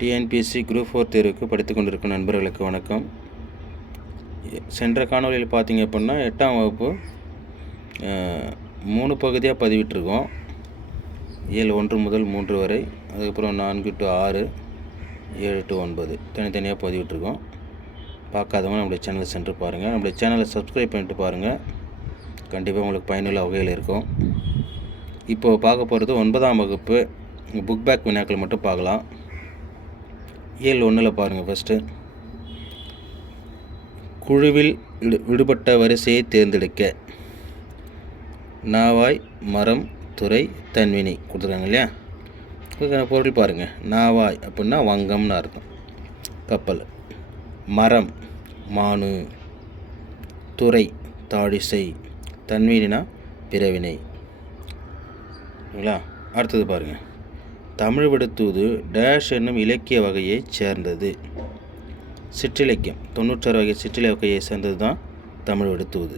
TNPSC group four தேர்வுக்கு படித்து கொண்டிருக்கும் நண்பர்களுக்கு வணக்கம். சென்ற காணொலியில் பார்த்தீங்க அப்படின்னா எட்டாம் வகுப்பு மூணு பகுதியாக பதிவிட்டிருக்கோம். ஏழு ஒன்று முதல் மூன்று வரை அதுக்கப்புறம் நான்கு டு ஆறு ஏழு டு ஒன்பது தனித்தனியாக பதிவிட்டிருக்கோம். பார்க்காதவங்க நம்மளுடைய சேனலை சென்று பாருங்கள் நம்மளுடைய சேனலை சப்ஸ்கிரைப் பண்ணிட்டு பாருங்கள் கண்டிப்பாக உங்களுக்கு பயனுள்ள வகையில் இருக்கும். இப்போது பார்க்க போகிறது ஒன்பதாம் வகுப்பு புக் பேக் வினாக்கள் மட்டும் பார்க்கலாம். ஏழு ஒன்றில் பாருங்கள் ஃபஸ்ட்டு குழுவில் விடு விடுபட்ட வரிசையை தேர்ந்தெடுக்க. நாவாய் மரம் துறை தன்வினை கொடுத்துருக்காங்க இல்லையா? இதுக்கான பொருள் பாருங்கள் நாவாய் அப்படின்னா வங்கம்னு அர்த்தம். கப்பல். மரம் மானு. துறை தாழிசை தன்வீனா பிறவினை. சரிங்களா அடுத்தது பாருங்கள் தமிழ் விடுத்தூது டேஷ் என்னும் இலக்கிய வகையைச் சேர்ந்தது. சிற்றிலக்கியம் தொண்ணூற்றாறு வகை சிற்றிலக்கிய வகையை சேர்ந்தது தான் தமிழ் விடுத்தூது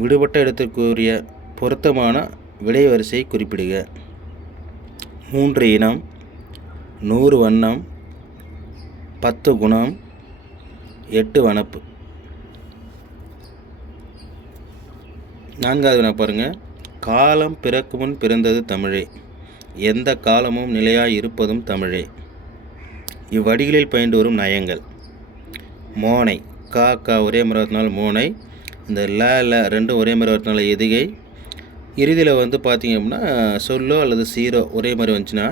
விடுபட்ட இடத்திற்குரிய பொருத்தமான விடை வரிசையை குறிப்பிடுக. மூன்று இனம் நூறு வண்ணம் பத்து குணம் எட்டு வனப்பு. நான்காவது நான் பாருங்கள் காலம் பிறக்கு முன் பிறந்தது தமிழே. எந்த காலமும் நிலையாய் இருப்பதும் தமிழே. இவ்வடிகளில் பயின்று வரும் நயங்கள். மோனை கா கா ஒரே மாதிரி வரதுனால மோனை இந்த ல ல ரெண்டும் ஒரே மாதிரி வரதுனால எதுகை. இறுதியில் வந்து பார்த்திங்க அப்படின்னா சொல்லோ அல்லது சீரோ ஒரே மாதிரி வந்துச்சுன்னா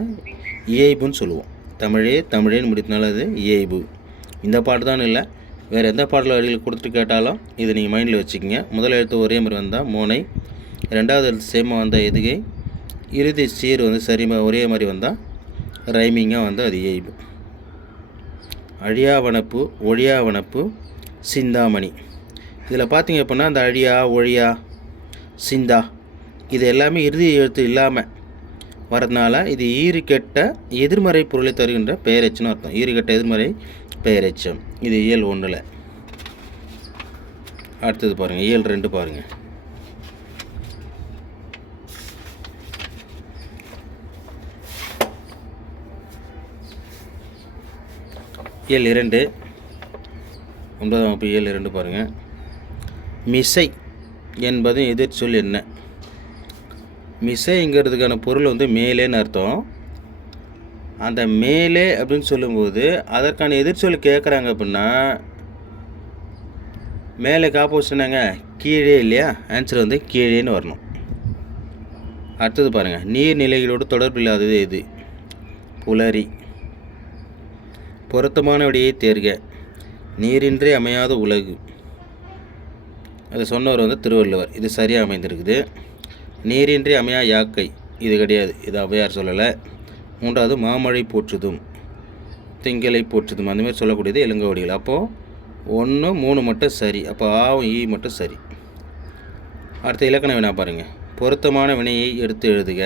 இயைபுன்னு சொல்லுவோம். தமிழே தமிழேன்னு முடித்தனால அது இயைபு. இந்த பாட்டு தான் இல்லை. வேறு எந்த பாடல் வரிகள் கொடுத்துட்டு கேட்டாலும் இதை நீங்கள் மைண்டில் வச்சுக்கோங்க. முதல் எழுத்து ஒரே மாதிரி வந்தால் மோனை ரெண்டாவது எழுத்து சேமாக வந்தால் எதுகை இறுதி சீர் வந்து சரிமா ஒரே மாதிரி வந்தால் ரைமிங்காக வந்து அது இயைபு. அழியாவனப்பு ஒழியாவனப்பு சிந்தாமணி. இதில் பார்த்தீங்க அப்படின்னா அந்த அழியா ஒழியா சிந்தா இது எல்லாமே இறுதி எழுத்து இல்லாமல் வரதுனால இது ஈறுகெட்ட எதிர்மறை பொருளை தருகின்ற பெயரெச்சுன்னு அர்த்தம். ஈறுகெட்ட எதிர்மறை பெயரெச்சம் இது இயல் ஒன்றில். அடுத்தது பாருங்கள் இயல் ரெண்டு பாருங்கள் இயல் இரண்டு. ஒன்பதாம் வகுப்பு இயல் இரண்டு பாருங்கள் மிசை என்பது எதிர்ச்சொல் என்ன? மிசைங்கிறதுக்கான பொருள் வந்து மேலேன்னு அர்த்தம். அந்த மேலே அப்படின்னு சொல்லும்போது அதற்கான எதிர்ச்சொல் கேட்குறாங்க அப்படின்னா மேலே காப்போசிட்னாங்க கீழே இல்லையா? ஆன்சர் வந்து கீழேன்னு வரணும். அடுத்தது பாருங்கள் நீர்நிலைகளோடு தொடர்பு இல்லாதது எது? புலரி. பொருத்தமான விடையை தேர்க. நீரின்றி அமையாத உலகு. அதை சொன்னவர் வந்து திருவள்ளுவர். இது சரியாக அமைந்திருக்குது. நீரின்றி அமையா யாக்கை. இது கிடையாது. இது அவையார் சொல்லலை. மூன்றாவது மாமழை போற்றுதும். திங்களை போற்றுதும். அந்தமாரி சொல்லக்கூடியது இளங்கோடிகள் அப்போது ஒன்று மூணு மட்டும் சரி. அப்போ ஆவும் ஈ மட்டும் சரி. அடுத்த இலக்கண வினா பாருங்கள் பொருத்தமான வினையை எடுத்து எழுதுக.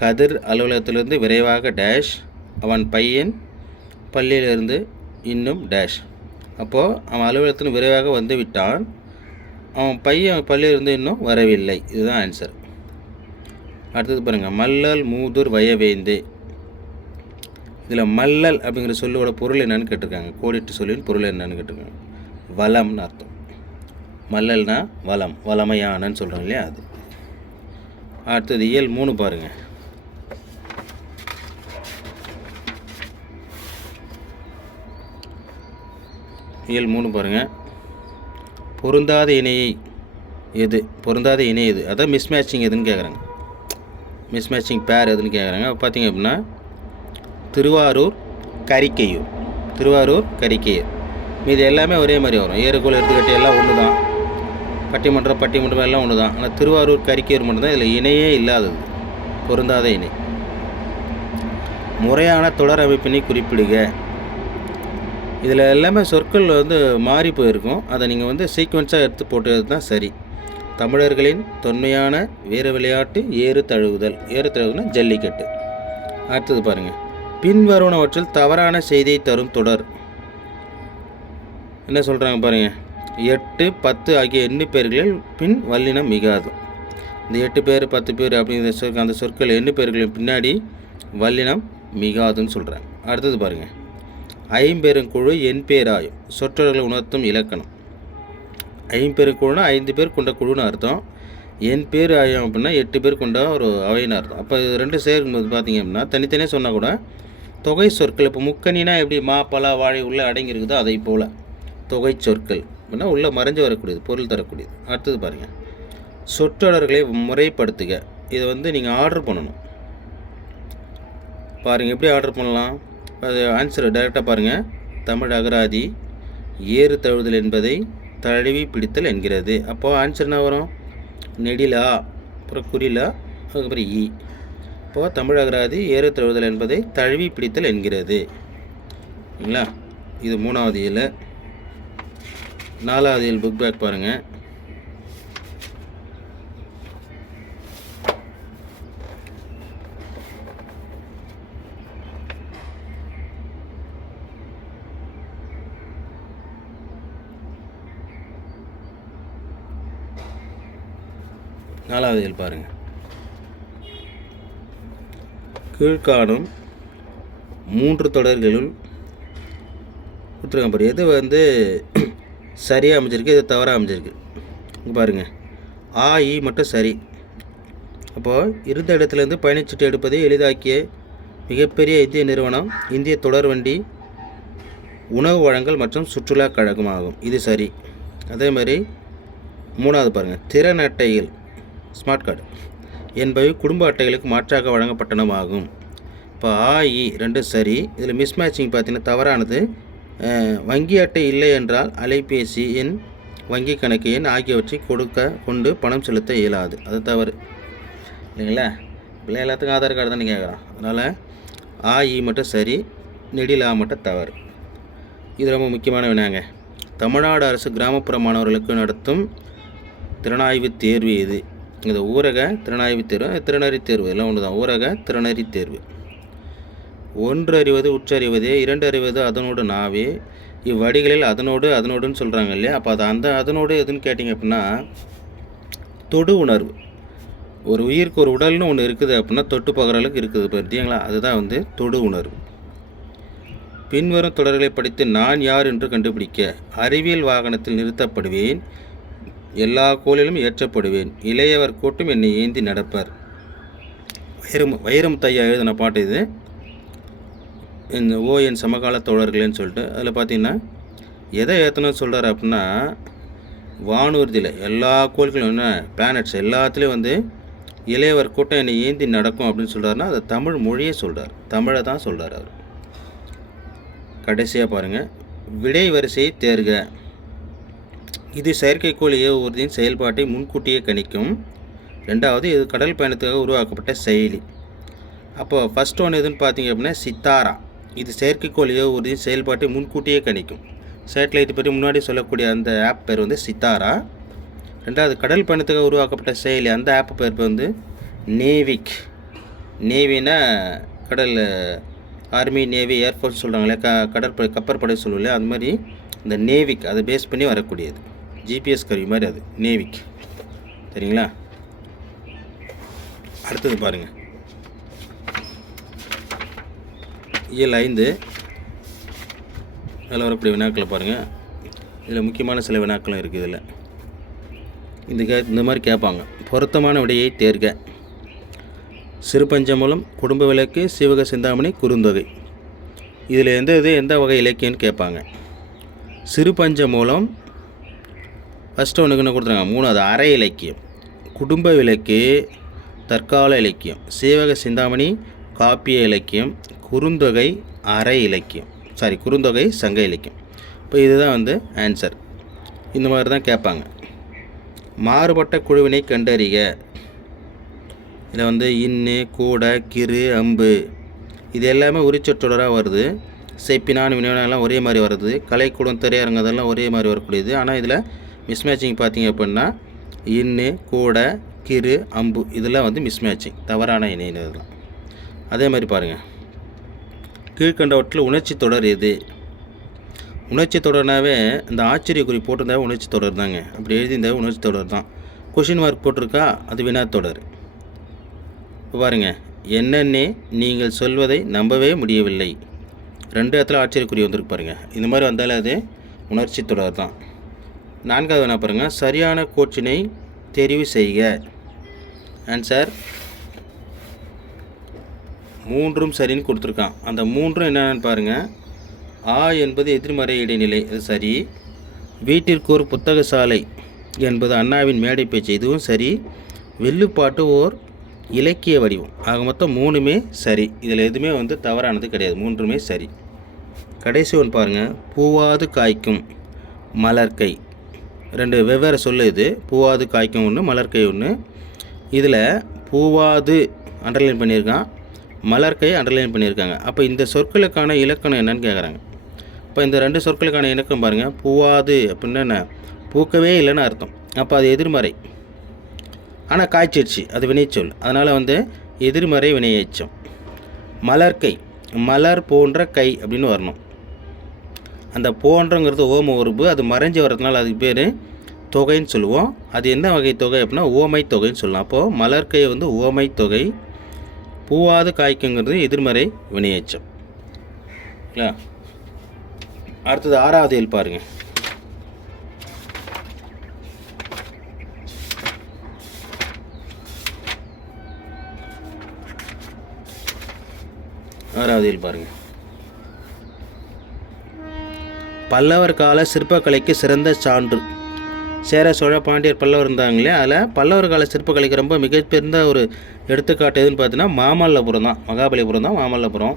கதிர் அலுவலகத்திலிருந்து விரைவாக டேஷ் அவன் பையன் பள்ளியிலிருந்து இன்னும் டேஷ் அப்போது அவன் அலுவலகத்தில் விரைவாக வந்து விட்டான். அவன் பையன் பள்ளியிலிருந்து இன்னும் வரவில்லை. இதுதான் ஆன்சர் அடுத்தது பாருங்கள் மல்லல் மூதூர் வயவேந்து. இதில் மல்லல் அப்படிங்கிற சொல்லோட பொருள் என்னன்னு கேட்டிருக்காங்க. கோடிட்டு சொல்லின் பொருள் என்னன்னு கேட்டிருக்காங்க. வளம்னு அர்த்தம். மல்லல்னா வளம் வளமையானன்னு சொல்கிறோம் இல்லையா அது. அடுத்தது இயல் மூணு பாருங்கள் இயல் மூணு பாருங்கள் பொருந்தாத இணையை எது? பொருந்தாத இணை எது? அதான் மிஸ் மேட்சிங் எதுன்னு கேட்குறாங்க மிஸ் மேட்சிங் பேர் எதுன்னு கேட்குறாங்க பார்த்தீங்க அப்படின்னா திருவாரூர் கரிக்கையூர். திருவாரூர் கரிக்கையூர். மீது எல்லாமே ஒரே மாதிரி வரும். ஏறுகோள் எடுத்துக்கட்டி எல்லாம் ஒன்று தான் பட்டிமன்றம் பட்டிமன்றம் எல்லாம் ஒன்று தான் ஆனால் திருவாரூர் கரிக்கையூர் மட்டும்தான் இதில் இணையே இல்லாதது. பொருந்தாத இணை. முறையான தொடர் அமைப்பினை குறிப்பிடுக. இதில் எல்லாமே சொற்கள் வந்து மாறி போயிருக்கும். அதை நீங்கள் வந்து சீக்வன்ஸாக எடுத்து போட்டது தான் சரி. தமிழர்களின் தொன்மையான வீர விளையாட்டு ஏறு தழுவுதல். ஏறு தழுவுதுன்னா ஜல்லிக்கட்டு. அடுத்தது பாருங்கள் பின்வருவனவற்றில் தவறான செய்தியை தரும் தொடர். என்ன சொல்கிறாங்க பாருங்கள் எட்டு பத்து ஆகிய எண்ணு பேர்களில் பின் வல்லினம் மிகாது. இந்த எட்டு பேர் பத்து பேர் அப்படிங்கிற சொற்கள் அந்த சொற்கள் எண்ணு பேர்களின் பின்னாடி வல்லினம் மிகாதுன்னு சொல்கிறாங்க அடுத்தது பாருங்கள் ஐம்பெருங்குழு என்பேராயும் சொற்றொடர்களை உணர்த்தும் இலக்கணம். ஐம்பெருங்குழுனா ஐந்து பேர் கொண்ட குழுன்னு அர்த்தம். என் பேர் ஆயம் அப்படின்னா எட்டு பேர் கொண்ட ஒரு அவைன்னு அர்த்தம். அப்போ இது ரெண்டு சேர்க்கும்போது பார்த்தீங்க அப்படின்னா தனித்தனியாக சொன்னால் கூட தொகை சொற்கள் இப்போ முக்கணினா எப்படி மா பலா வாழை உள்ளே அடங்கியிருக்குதோ அதை போல். தொகை சொற்கள் அப்படின்னா உள்ளே மறைஞ்சு வரக்கூடியது பொருள் தரக்கூடியது. அடுத்தது பாருங்கள் சொற்றொடர்களை முறைப்படுத்துக. இதை வந்து நீங்கள் ஆர்டர் பண்ணணும். பாருங்கள் எப்படி ஆர்டர் பண்ணலாம்? அது ஆன்சர் டைரெக்டாக பாருங்கள் தமிழ் அகராதி ஏறு தழுவுதல் என்பதை தழுவி பிடித்தல் என்கிறது. அப்போது ஆன்சர் என்ன வரும்? நெடிலா அப்புறம் குறிலா அதுக்கப்புறம் ஈ இப்போது தமிழ் அகராதி ஏறு தழுவுதல் என்பதை தழுவி பிடித்தல் என்கிறது. சரிங்களா? இது மூணாவது இயல். நாலாவது இயல் புக் பேக் பாருங்கள் நாலாவது இயல் பாருங்கள் கீழ்காணும் மூன்று தொடர்களுள் கொடுத்துருக்காங்க பாரு. எது வந்து சரியாக அமைஞ்சிருக்கு எது தவறாக அமைஞ்சிருக்கு? இங்கே பாருங்கள் ஆ இ மட்டும் சரி. அப்போது இருந்த இடத்துலேருந்து பயணச்சீட்டு எடுப்பதை எளிதாக்கிய மிகப்பெரிய இந்திய நிறுவனம் இந்திய தொடர்வண்டி உணவு வழங்கல் மற்றும் சுற்றுலா கழகம் ஆகும் இது சரி. அதே மாதிரி மூணாவது பாருங்கள் திறன் அட்டைகள் ஸ்மார்ட் கார்டு என்பவை குடும்ப அட்டைகளுக்கு மாற்றாக வழங்கப்பட்டனமாகும் இப்போ ஆ இ ரெண்டும் சரி. இதில் மிஸ் மேட்சிங் பார்த்தீங்கன்னா தவறானது. வங்கி அட்டை இல்லை என்றால் அலைபேசி எண் வங்கி கணக்கு எண் ஆகியவற்றை கொடுக்க கொண்டு பணம் செலுத்த இயலாது. அது தவறு. இல்லைங்களா? இல்லை எல்லாத்துக்கும் ஆதார் கார்டு தானே கேட்குறான். அதனால் ஆ இ மட்டும் சரி நெடிலா மட்டும் தவறு. இது ரொம்ப முக்கியமான வினாங்க. தமிழ்நாடு அரசு கிராமப்புற மாணவர்களுக்கு நடத்தும் திறனாய்வு தேர்வு இது. இது ஊரக திறனாய்வு தேர்வு திறனறி தேர்வு எல்லாம் ஒன்று தான் ஊரக திறனறி தேர்வு. ஒன்று அறிவது உற்றறிவது இரண்டு அறிவது அதனோடு நாவே. இவ்வடிகளில் அதனோடு அதனோடுன்னு சொல்கிறாங்க இல்லையா? அப்போ அது அந்த அதனோடு எதுன்னு கேட்டிங்க அப்படின்னா தொடு உணர்வு. ஒரு உயிருக்கு ஒரு உடல்னு ஒன்று இருக்குது அப்படின்னா தொட்டு பார்க்குற அளவுக்கு இருக்குது பார்த்தீங்களா அதுதான் வந்து தொடு உணர்வு. பின்வரும் தொடர்களை படித்து நான் யார் என்று கண்டுபிடிக்க அறிவியல் வாகனத்தில் நிறுத்தப்படுவேன். எல்லா கோளிலும் ஏற்றப்படுவேன். இளையவர் கூட்டும் என்னை ஏந்தி நடப்பர். வைரம் வைரம் தையா எழுதின பாட்டு இது. இந்த ஓ என் சமகால தோழர்களேன்னு சொல்லிட்டு அதில் பார்த்தீங்கன்னா எதை ஏற்றணும்னு சொல்கிறார் அப்படின்னா வானூர்தியில் எல்லா கோள்களும் என்ன பிளானட்ஸ் எல்லாத்துலேயும் வந்து இளையவர் கூட்டம் என்னை ஏந்தி நடக்கும் அப்படின்னு சொல்கிறாருன்னா அதை தமிழ் மொழியே சொல்கிறார் தமிழை தான் சொல்கிறார் அவர். கடைசியாக பாருங்கள் விடை வரிசையை தேர்க. இது செயற்கைக்கோள் ஏவுவதின் செயல்பாட்டை முன்கூட்டியே கணிக்கும். ரெண்டாவது இது கடல் பயணத்துக்காக உருவாக்கப்பட்ட செயலி. அப்போ ஃபஸ்ட் ஒன் எதுன்னு பார்த்தீங்க அப்படின்னா சித்தாரா. இது செயற்கைக்கோள் ஏவுவதின் செயல்பாட்டை முன்கூட்டியே கணிக்கும். சேட்டலைட் பற்றி முன்னாடி சொல்லக்கூடிய அந்த ஆப் பேர் வந்து சித்தாரா. ரெண்டாவது கடல் பயணத்துக்காக உருவாக்கப்பட்ட செயலி அந்த ஆப் பேர் வந்து நேவிக். நேவினா கடல் ஆர்மி நேவி ஏர்ஃபோர்ஸ் சொல்கிறாங்களே க கடற்படை கப்பற்படை சொல்லுவோம்ல அது மாதிரி இந்த நேவிக் அதை பேஸ் பண்ணி வரக்கூடியது. ஜிபிஎஸ் கருவி மாதிரி அது. நேவிக் சரிங்களா? அடுத்தது பாருங்கள் இயல் ஐந்து. அதில் வரக்கூடிய வினாக்களை பாருங்கள் இதில் முக்கியமான சில வினாக்களும் இருக்குது இதில். இந்த கே இந்த மாதிரி கேட்பாங்க. பொருத்தமான விடையை தேர்க. சிறுபஞ்சமூலம் குடும்ப விளக்கு சிவக சிந்தாமணி குறுந்தொகை. இதில் எந்த இது எந்த வகை இலக்கியம்னு கேட்பாங்க. சிறுபஞ்ச மூலம் ஃபஸ்ட்டு ஒன்றுக்கு என்ன கொடுத்துருக்காங்க? மூணாவது அரை இலக்கியம். குடும்ப விளக்கு தற்கால இலக்கியம். சீவக சிந்தாமணி காப்பிய இலக்கியம். குறுந்தொகை அரை இலக்கியம். சாரி குறுந்தொகை சங்க இலக்கியம். இப்போ இதுதான் வந்து ஆன்சர் இந்த மாதிரி தான் கேட்பாங்க. மாறுபட்ட குழுவினை கண்டறிக. இதில் வந்து இன்னு கூட கிரு அம்பு. இது எல்லாமே உரிச்சொற்றொடராக வருது. செப்பினான் வினவனெல்லாம் ஒரே மாதிரி வருது. கலைக்கூடம் திரையரங்கு அதெல்லாம் ஒரே மாதிரி வரக்கூடியது. ஆனால் இதில் மிஸ்மேட்சிங் பார்த்தீங்க அப்படின்னா இன்னு கூட கிரு அம்பு இதெல்லாம் வந்து மிஸ்மேட்சிங் தவறான இணையினர் அதே மாதிரி பாருங்கள் கீழ்கண்டவற்றில் உணர்ச்சி தொடர் எது? உணர்ச்சி தொடர்னாவே இந்த ஆச்சரிய குறி போட்டிருந்தாவே உணர்ச்சி தொடர் தாங்க. அப்படி எழுதியிருந்தாவே உணர்ச்சி தொடர் தான். கொஷின் மார்க் போட்டிருக்கா? அது வினா தொடர். இப்போ பாருங்க. என்னென்னே நீங்கள் சொல்வதை நம்பவே முடியவில்லை. ரெண்டு இடத்துல ஆச்சரியக்குறி வந்திருக்கு பாருங்கள் இந்த மாதிரி வந்தாலே அது உணர்ச்சி தொடர் தான். நான்காவது என்ன பாருங்கள் சரியான கோச்சினை தெரிவு செய்க. ஆன்சர் மூன்றும் சரின்னு கொடுத்துருக்கான். அந்த மூன்றும் என்னென்னு பாருங்கள் ஆ என்பது எதிர்மறை இடைநிலை. அது சரி. வீட்டிற்கு ஒரு புத்தக சாலை என்பது அண்ணாவின் மேடை பேச்சு. இதுவும் சரி. வெள்ளுப்பாட்டு ஓர் இலக்கிய வடிவம். ஆக மொத்தம் மூணுமே சரி. இதில் எதுவுமே வந்து தவறானது கிடையாது. மூன்றுமே சரி. கடைசி ஒன்று பாருங்கள் பூவாது காய்க்கும் மலர்க்கை. ரெண்டு வெவ்வேறு சொல்லு இது. பூவாது காய்க்கும் ஒன்று மலர்க்கை ஒன்று இதில் பூவாது அண்டர்லைன் பண்ணியிருக்கான். மலர்க்கை அண்டர்லைன் பண்ணியிருக்காங்க. அப்போ இந்த சொற்களுக்கான இலக்கணம் என்னன்னு கேட்குறாங்க இப்போ இந்த ரெண்டு சொற்களுக்கான இலக்கம் பாருங்கள் பூவாது அப்படின்னா என்ன? பூக்கவே இல்லைன்னு அர்த்தம். அப்போ அது எதிர்மறை. ஆனால் காய்ச்சிடுச்சு அது வினைச்சொல். அதனால் வந்து எதிர்மறை வினையெச்சம் மலர்க்கை. மலர் போன்ற கை அப்படின்னு வரணும். அந்த போன்றங்கிறது ஓம உறுப்பு அது மறைஞ்சு வர்றதுனால அதுக்கு பேர் தொகைன்னு சொல்லுவோம். அது என்ன வகை தொகை அப்படின்னா ஓமை தொகைன்னு சொல்லலாம். அப்போது மலர்க்கை வந்து ஓமை தொகை பூவாது காய்க்குங்கிறது எதிர்மறை வினையச்சம். இல்லையா? அடுத்தது ஆறாவது இயல் பாருங்கள் ஆறாவது இயல் பாருங்கள் பல்லவர் கால சிற்பக்கலைக்கு சிறந்த சான்று. சேர சோழ பாண்டியர் பல்லவர் இருந்தாங்களே அதில் பல்லவர் கால சிற்பக்கலைக்கு ரொம்ப மிகப்பெருந்த ஒரு எடுத்துக்காட்டு எதுன்னு பார்த்தீங்கன்னா மாமல்லபுரம் தான். மகாபலிபுரம் தான் மாமல்லபுரம்.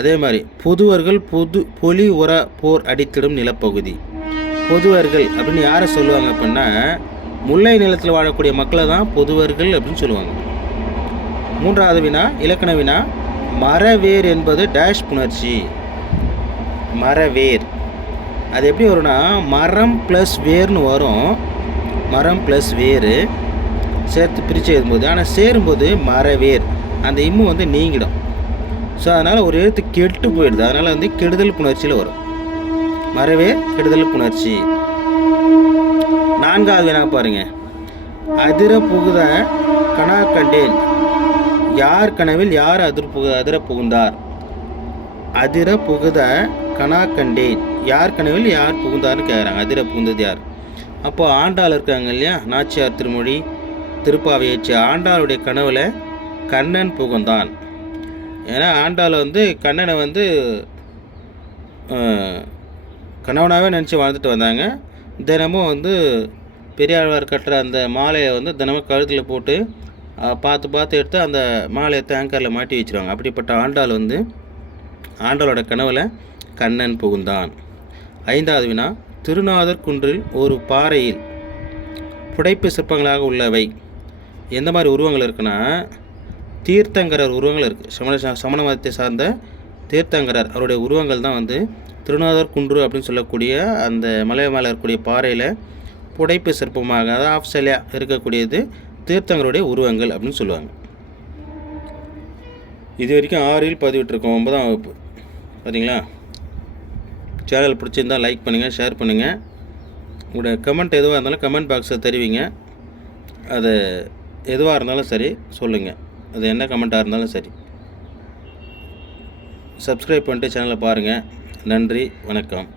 அதே மாதிரி புதுவர்கள் புது பொலி உர போர் அடித்திடும் நிலப்பகுதி. பொதுவர்கள் அப்படின்னு யாரை சொல்லுவாங்க அப்படின்னா முல்லை நிலத்தில் வாழக்கூடிய மக்களை தான் பொதுவர்கள் அப்படின்னு சொல்லுவாங்க. மூன்றாவது வினா இலக்கண வினா மரவேர் என்பது டேஷ் புணர்ச்சி. மரவேர். அது எப்படி வரும்னா மரம் ப்ளஸ் வேர்னு வரும். மரம் ப்ளஸ் வேர் சேர்த்து பிரித்து எழுதும்போது ஆனால் சேரும்போது மரவேர். அந்த இம்மு வந்து நீங்கிடும். ஸோ அதனால் ஒரு எழுத்து கெட்டு போயிடுது. அதனால் வந்து கெடுதல் புணர்ச்சியில் வரும். மரவேர் கெடுதல் புணர்ச்சி. நான்காவது வினா பாருங்க. அதிர புகுத கனா கண்டேன். யார் கனவில் யார் அதிர் புகு அதிர புகுந்தார்? அதிர புகுத கனா கண்டேன். யார் கனவில் யார் புகுந்தார்னு கேட்குறாங்க அதிர புகுந்தது யார்? அப்போது ஆண்டாள் இருக்காங்க இல்லையா? நாச்சியார் திருமொழி திருப்பாவை ஆண்டாளுடைய கனவில் கண்ணன் புகுந்தான். ஏன்னா ஆண்டாள் வந்து கண்ணனை வந்து கணவனாகவே நினச்சி வாழ்ந்துட்டு வந்தாங்க. தினமும் வந்து பெரியாழ்வார் கட்டுற அந்த மாலையை வந்து தினமும் கழுத்தில் போட்டு பார்த்து பார்த்து எடுத்து அந்த மாலையை தேங்கரில் மாட்டி வச்சுருவாங்க. அப்படிப்பட்ட ஆண்டாள் வந்து ஆண்டாளோட கனவில் கண்ணன் புகுந்தான். ஐந்தாவது வினா திருநாதர் குன்றில் ஒரு பாறையில் புடைப்பு சிற்பங்களாக உள்ளவை. எந்த மாதிரி உருவங்கள் இருக்குன்னா தீர்த்தங்கரர் உருவங்கள் இருக்குது சமண சமண மதத்தை சார்ந்த தீர்த்தங்கரர் அவருடைய உருவங்கள் தான் வந்து திருநாதர் குன்று அப்படின்னு சொல்லக்கூடிய அந்த மலை மேலே இருக்கக்கூடிய பாறையில் புடைப்பு சிற்பமாக அதாவது ஆஃப் சிலையாக இருக்கக்கூடியது தீர்த்தங்கருடைய உருவங்கள் அப்படின்னு சொல்லுவாங்க. இது வரைக்கும் ஆறில் பதிவிட்டிருக்கோம் ஒன்பதாம் வகுப்பு. பார்த்தீங்களா சேனல் பிடிச்சிருந்தால் லைக் பண்ணுங்கள் ஷேர் பண்ணுங்கள் உங்களோட கமெண்ட் எதுவாக இருந்தாலும் கமெண்ட் பாக்ஸில் தெரிவிங்க. அது எதுவாக இருந்தாலும் சரி சொல்லுங்கள் அது என்ன கமெண்ட்டாக இருந்தாலும் சரி. சப்ஸ்கிரைப் பண்ணிட்டு சேனலை பாருங்கள் நன்றி வணக்கம்.